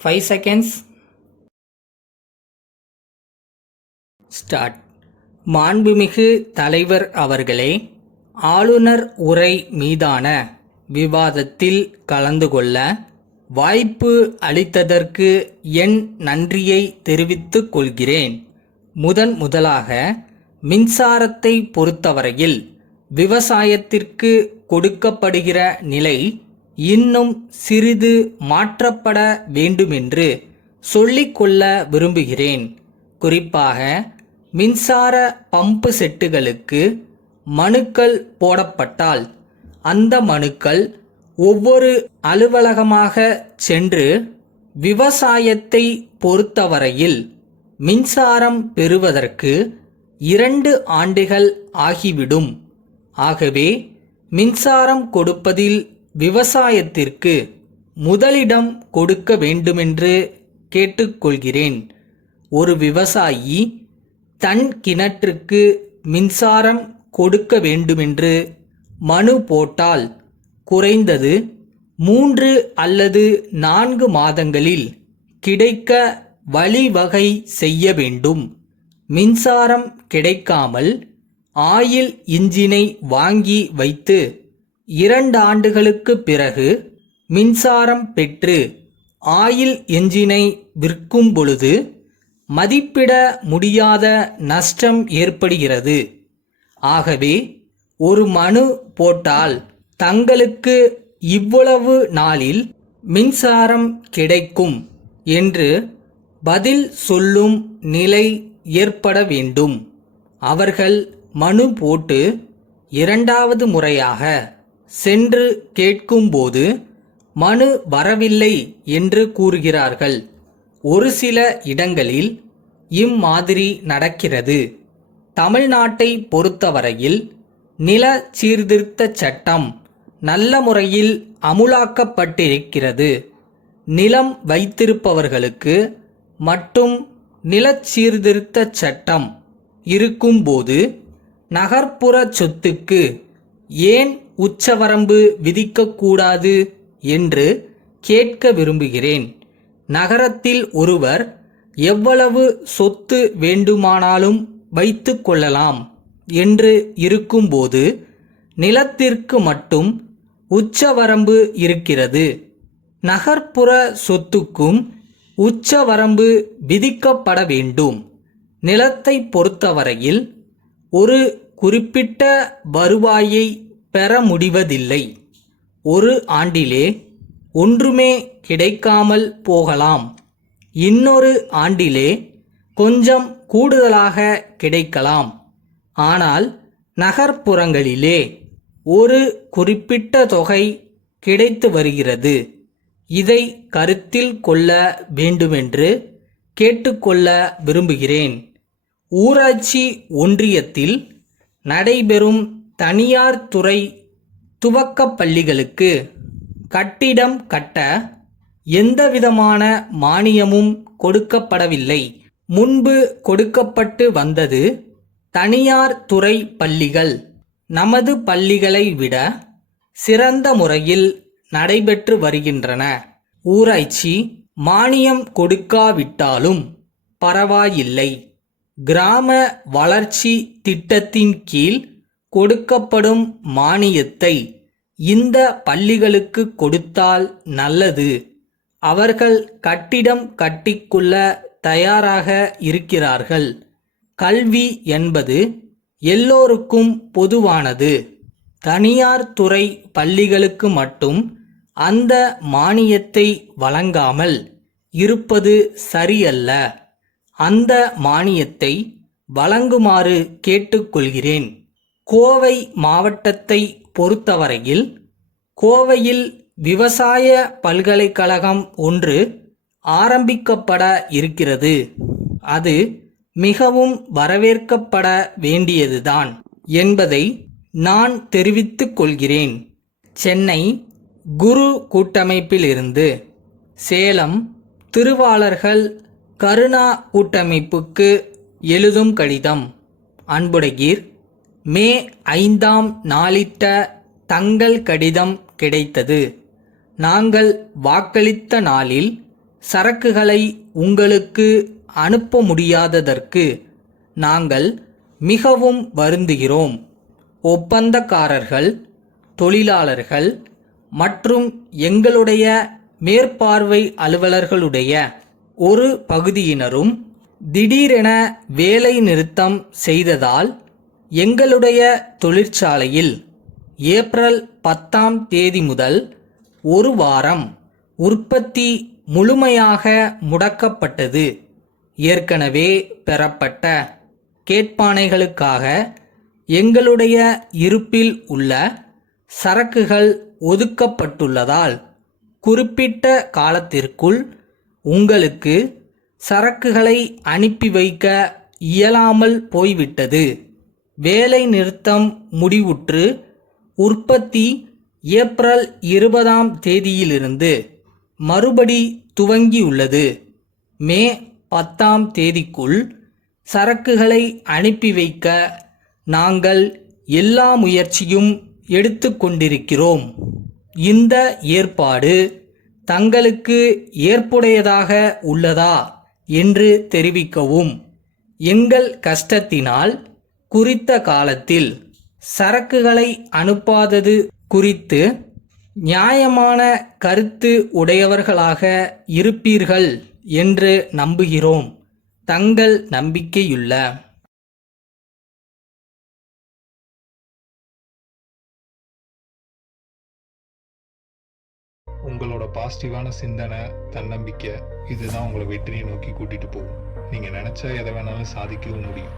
5 seconds. Start. மாண்புமிகு தலைவர் அவர்களே, ஆளுநர் உரை மீதான விவாதத்தில் கலந்து கொள்ள வாய்ப்பு அளித்ததற்கு என் நன்றியை தெரிவித்துக் கொள்கிறேன். முதலாக மின்சாரத்தை பொறுத்தவரையில் விவசாயத்திற்கு கொடுக்கப்படுகிற நிலை இன்னும் சிறிது மாற்றப்பட வேண்டுமென்று சொல்லிக்கொள்ள விரும்புகிறேன். குறிப்பாக மின்சார பம்பு செட்டுகளுக்கு மனுக்கள் போடப்பட்டால் அந்த மனுக்கள் ஒவ்வொரு அலுவலகமாக சென்று விவசாயத்தை பொறுத்தவரையில் மின்சாரம் பெறுவதற்கு 2 ஆண்டுகள் ஆகிவிடும். ஆகவே மின்சாரம் கொடுப்பதில் விவசாயத்திற்கு முதலிடம் கொடுக்க வேண்டுமென்று கேட்டுக்கொள்கிறேன். ஒரு விவசாயி தன் கிணற்றுக்கு மின்சாரம் கொடுக்க வேண்டுமென்று மனு போட்டால் குறைந்தது 3 அல்லது 4 மாதங்களில் கிடைக்க வழிவகை செய்ய வேண்டும். மின்சாரம் கிடைக்காமல் ஆயில் இன்ஜினை வாங்கி வைத்து 2 ஆண்டுகளுக்கு பிறகு மின்சாரம் பெற்று ஆயில் என்ஜினை விற்கும் பொழுது மதிப்பிட முடியாத நஷ்டம் ஏற்படுகிறது. ஆகவே ஒரு மனு போட்டால் தங்களுக்கு இவ்வளவு நாளில் மின்சாரம் கிடைக்கும் என்று பதில் சொல்லும் நிலை ஏற்பட வேண்டும். அவர்கள் மனு போட்டு 2வது முறையாக சென்று கேட்கும்போது மனு வரவில்லை என்று கூறுகிறார்கள். ஒரு சில இடங்களில் இம்மாதிரி நடக்கிறது. தமிழ்நாட்டை பொறுத்தவரையில் நில சீர்திருத்த சட்டம் நல்ல முறையில் அமுலாக்கப்பட்டிருக்கிறது. நிலம் வைத்திருப்பவர்களுக்கு மட்டும் நில சீர்திருத்த சட்டம் இருக்கும்போது நகர்ப்புற சொத்துக்கு ஏன் உச்சவரம்பு விதிக்கக்கூடாது என்று கேட்க விரும்புகிறேன். நகரத்தில் ஒருவர் எவ்வளவு சொத்து வேண்டுமானாலும் வைத்து கொள்ளலாம் என்று இருக்கும்போது நிலத்திற்கு மட்டும் உச்சவரம்பு இருக்கிறது. நகர்ப்புற சொத்துக்கும் உச்சவரம்பு விதிக்கப்பட வேண்டும். நிலத்தை பொறுத்தவரையில் ஒரு குறிப்பிட்ட வருவாயை பெற முடிவதில்லை. ஒரு ஆண்டிலே ஒன்றுமே கிடைக்காமல் போகலாம். இன்னொரு ஆண்டிலே கொஞ்சம் கூடுதலாக கிடைக்கலாம். ஆனால் நகர்ப்புறங்களிலே ஒரு குறிப்பிட்ட தொகை கிடைத்து வருகிறது. இதை கருத்தில் கொள்ள வேண்டுமென்று கேட்டுக்கொள்ள விரும்புகிறேன். ஊராட்சி ஒன்றியத்தில் நடைபெறும் தனியார் துறை துவக்கப் பள்ளிகளுக்கு கட்டிடம் கட்ட எந்தவிதமான மானியமும் கொடுக்கப்படவில்லை. முன்பு கொடுக்கப்பட்டு வந்தது. தனியார் துறை பள்ளிகள் நமது பள்ளிகளை விட சிறந்த முறையில் நடைபெற்று வருகின்றன. ஊராட்சி மானியம் கொடுக்காவிட்டாலும் பரவாயில்லை. கிராம வளர்ச்சி திட்டத்தின் கீழ் கொடுக்கப்படும் மானியத்தை இந்த பள்ளிகளுக்கு கொடுத்தால் நல்லது. அவர்கள் கட்டிடம் கட்டிக்கொள்ள தயாராக இருக்கிறார்கள். கல்வி என்பது எல்லோருக்கும் பொதுவானது. தனியார் துறை பள்ளிகளுக்கு மட்டும் அந்த மானியத்தை வழங்காமல் இருப்பது சரியல்ல. அந்த மானியத்தை வழங்குமாறு கேட்டுக்கொள்கிறேன். கோவை மாவட்டத்தை பொறுத்தவரையில் கோவையில் விவசாய பல்கலைக்கழகம் ஒன்று ஆரம்பிக்கப்பட இருக்கிறது. அது மிகவும் வரவேற்கப்பட வேண்டியதுதான் என்பதை நான் தெரிவித்துக் கொள்கிறேன். சென்னை குரு கூட்டமைப்பிலிருந்து சேலம் திருவாளர்கள் கருணா கூட்டமைப்புக்கு எழுதும் கடிதம். அன்புடையீர், மே 5ஆம் நாளிட்ட தங்கள் கடிதம் கிடைத்தது. நாங்கள் வாக்களித்த நாளில் சரக்குகளை உங்களுக்கு அனுப்ப முடியாததற்கு நாங்கள் மிகவும் வருந்துகிறோம். ஒப்பந்தக்காரர்கள், தொழிலாளர்கள் மற்றும் எங்களுடைய மேற்பார்வை அலுவலர்களுடைய ஒரு பகுதியினரும் திடீரென வேலை நிறுத்தம் செய்ததால் எங்களுடைய தொழிற்சாலையில் ஏப்ரல் 10ஆம் தேதி முதல் ஒரு வாரம் உற்பத்தி முழுமையாக முடக்கப்பட்டது. ஏற்கனவே பெறப்பட்ட கேட்பானைகளுக்காக எங்களுடைய இருப்பில் உள்ள சரக்குகள் ஒதுக்கப்பட்டுள்ளதால் குறிப்பிட்ட காலத்திற்குள் உங்களுக்கு சரக்குகளை அனுப்பி வைக்க இயலாமல் போய்விட்டது. வேலை நிறுத்தம் முடிவுற்று உற்பத்தி ஏப்ரல் 20ஆம் தேதியிலிருந்து மறுபடி துவங்கியுள்ளது. மே 10ஆம் தேதிக்குள் சரக்குகளை அனுப்பி வைக்க நாங்கள் எல்லா முயற்சியும் எடுத்துக்கொண்டிருக்கிறோம். இந்த ஏற்பாடு தங்களுக்கு ஏற்புடையதாக உள்ளதா என்று தெரிவிக்கவும். எங்கள் கஷ்டத்தினால் குறித்த காலத்தில் சரக்குகளை அனுப்பாதது குறித்து நியாயமான கருத்து உடையவர்களாக இருப்பீர்கள் என்று நம்புகிறோம். தங்கள் நம்பிக்கையுள்ள உங்களோட பாசிட்டிவான சிந்தனை, தன்னம்பிக்கை இதுதான் உங்களை வெற்றியை நோக்கி கூட்டிட்டு போகும். நீங்க நினைச்சா எதை வேணாலும் சாதிக்கவும் முடியும்.